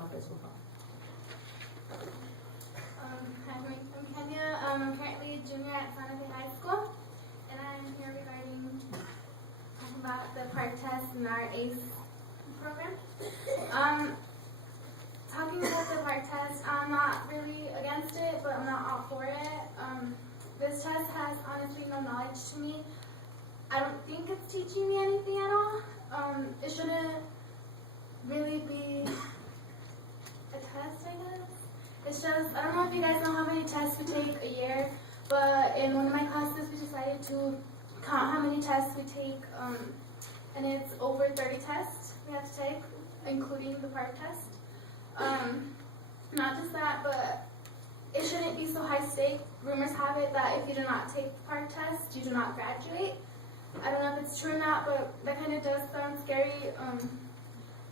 about this will talk. Hi, I'm Kenya. I'm currently a junior at Santa Fe High School, and I'm here regarding talking about the PARCC test and our ACE program. Talking about the PARCC test, I'm not really against it, but I'm not all for it. This test has honestly no knowledge to me. I don't think it's teaching me anything at all. It shouldn't really be a test, I guess. It's just, I don't know if you guys know how many tests we take a year, but in one of my classes we decided to count how many tests we take, and it's over 30 tests we have to take, including the PARCC test. Not just that, but it shouldn't be so high stake. Rumors have it that if you do not take the PARCC test, you do not graduate. I don't know if it's true or not, but that kind of does sound scary.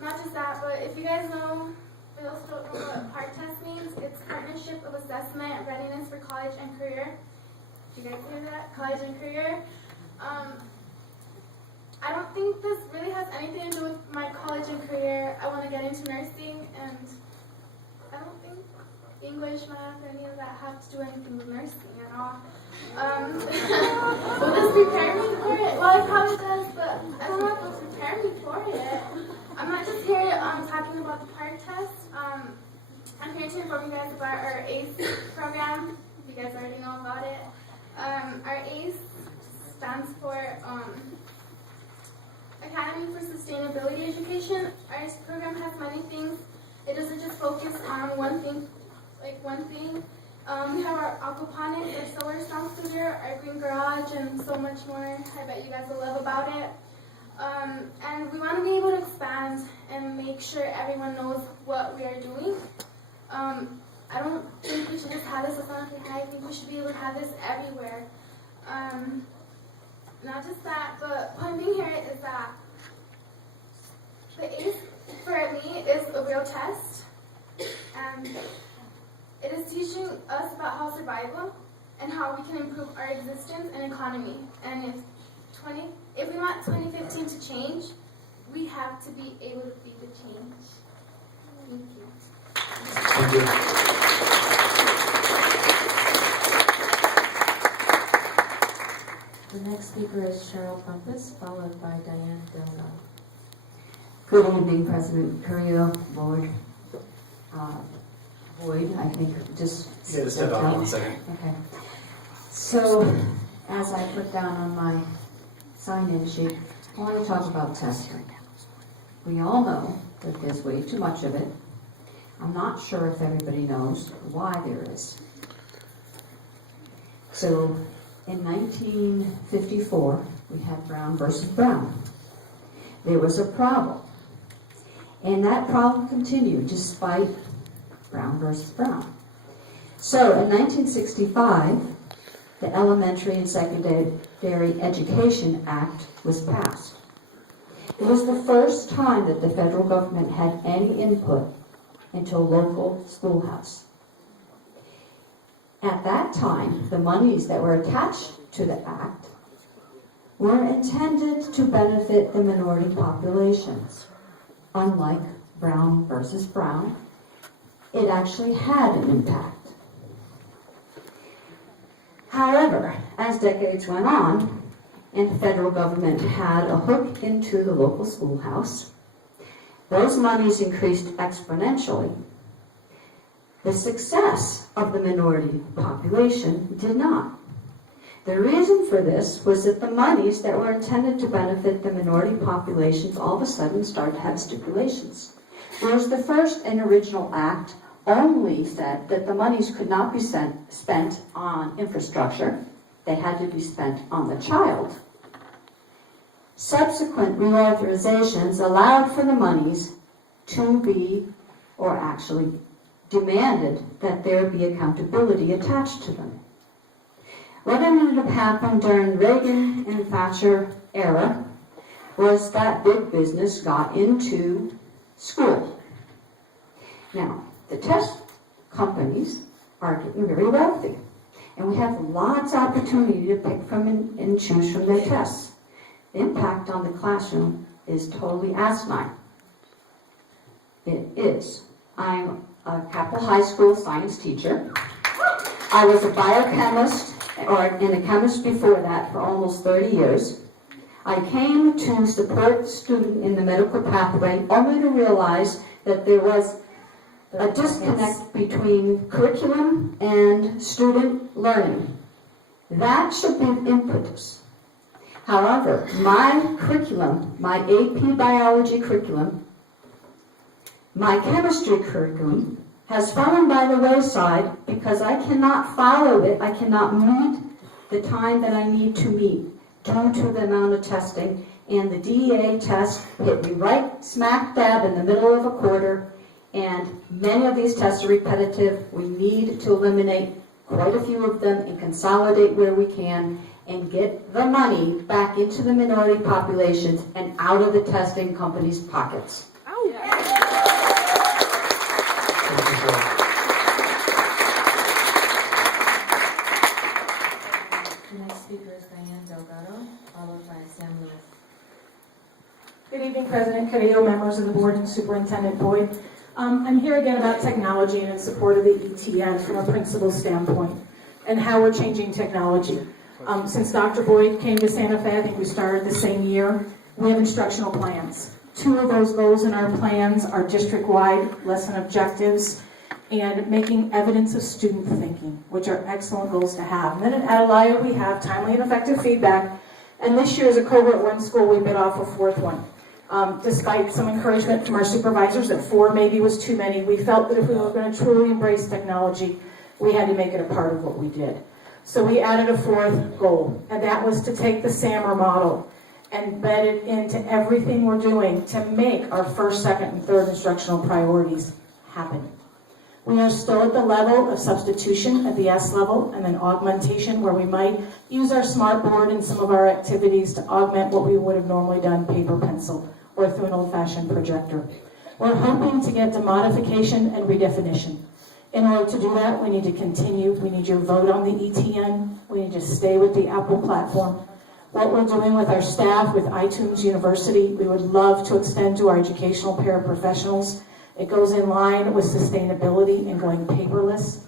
Not just that, but if you guys know, for those who don't know what PARCC test means, it's Partnership of Assessment, Readiness for College and Career. Did you guys hear that? College and Career. I don't think this really has anything to do with my college and career. I want to get into nursing, and I don't think English, math, any of that have to do anything with nursing at all. Will this prepare me for it? Well, it probably does, but I don't know if it'll prepare me for it. I'm not just here talking about the PARCC test. I'm here to inform you guys about our ACE program, if you guys already know about it. Our ACE stands for Academy for Sustainability Education. Our ACE program has many things. It doesn't just focus on one thing. We have our aquaponics, our solar sound studio, our green garage, and so much more. I bet you guys will love about it. And we want to be able to expand and make sure everyone knows what we are doing. I don't think we should just have this at Santa Fe High. I think we should be able to have this everywhere. Not just that, but point being here is that the ACE for me is a real test, and it is teaching us about how survival and how we can improve our existence and economy. And if we want 2015 to change, we have to be able to be the change. Thank you. Thank you. The next speaker is Cheryl Bumpus, followed by Diane Delno. Good evening, President Carrillo, Board. Boyd, I think, just Yeah, just step out 1 second. Okay. So, as I put down on my sign-in sheet, I want to talk about testing. We all know that there's way too much of it. I'm not sure if everybody knows why there is. So, in 1954, we had Brown versus Brown. There was a problem. And that problem continued despite Brown versus Brown. So in 1965, the Elementary and Secondary Education Act was passed. It was the first time that the federal government had any input into a local schoolhouse. At that time, the monies that were attached to the act were intended to benefit the minority populations. Unlike Brown versus Brown, it actually had an impact. However, as decades went on, and the federal government had a hook into the local schoolhouse, those monies increased exponentially. The success of the minority population did not. The reason for this was that the monies that were intended to benefit the minority populations all of a sudden started to have stipulations. Whereas the first and original act only said that the monies could not be spent on infrastructure, they had to be spent on the child. Subsequent reauthorizations allowed for the monies to be, or actually demanded that there be accountability attached to them. What ended up happening during Reagan and Thatcher era was that big business got into school. Now, the test companies are getting very wealthy, and we have lots of opportunity to pick from and choose from their tests. The impact on the classroom is totally asinine. It is. I'm a Capitol High School science teacher. I was a biochemist, and a chemist before that for almost 30 years. I came to support students in the medical pathway only to realize that there was a disconnect between curriculum and student learning. That should be the impetus. However, my curriculum, my AP biology curriculum, my chemistry curriculum, has fallen by the wayside because I cannot follow it. I cannot meet the time that I need to meet due to the amount of testing. And the DEA test hit me right smack dab in the middle of a quarter. And many of these tests are repetitive. We need to eliminate quite a few of them and consolidate where we can and get the money back into the minority populations and out of the testing companies' pockets. The next speaker is Diane Delgado, followed by Sam Lewis. Good evening, President Carrillo, members of the board, and Superintendent Boyd. I'm here again about technology and in support of the ETN from a principal standpoint and how we're changing technology. Since Dr. Boyd came to Santa Fe, I think we started the same year, we have instructional plans. 2 of those goals in our plans are district-wide lesson objectives and making evidence of student thinking, which are excellent goals to have. And then at Adelia, we have timely and effective feedback. And this year, as a cohort 1 school, we bit off a 4th one. Despite some encouragement from our supervisors that 4 maybe was too many, we felt that if we were going to truly embrace technology, we had to make it a part of what we did. So we added a 4th goal, and that was to take the SAMR model and embed it into everything we're doing to make our 1st, 2nd, and 3rd instructional priorities happen. We are still at the level of substitution at the S level and then augmentation where we might use our smart board in some of our activities to augment what we would have normally done paper pencil or through an old-fashioned projector. We're hoping to get to modification and redefinition. In order to do that, we need to continue. We need your vote on the ETN. We need to stay with the Apple platform. What we're doing with our staff, with iTunes University, we would love to extend to our educational paraprofessionals. It goes in line with sustainability and going paperless.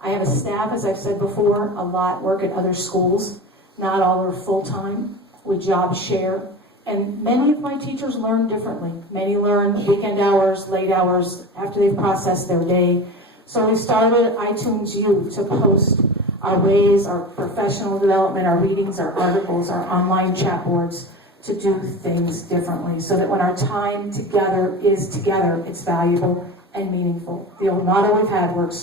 I have a staff, as I've said before, a lot work at other schools. Not all are full-time. We job share. And many of my teachers learn differently. Many learn weekend hours, late hours, after they've processed their day. So we started iTunes U to post our ways, our professional development, our readings, our articles, our online chat boards, to do things differently so that when our time together is together, it's valuable and meaningful. The old motto we've had works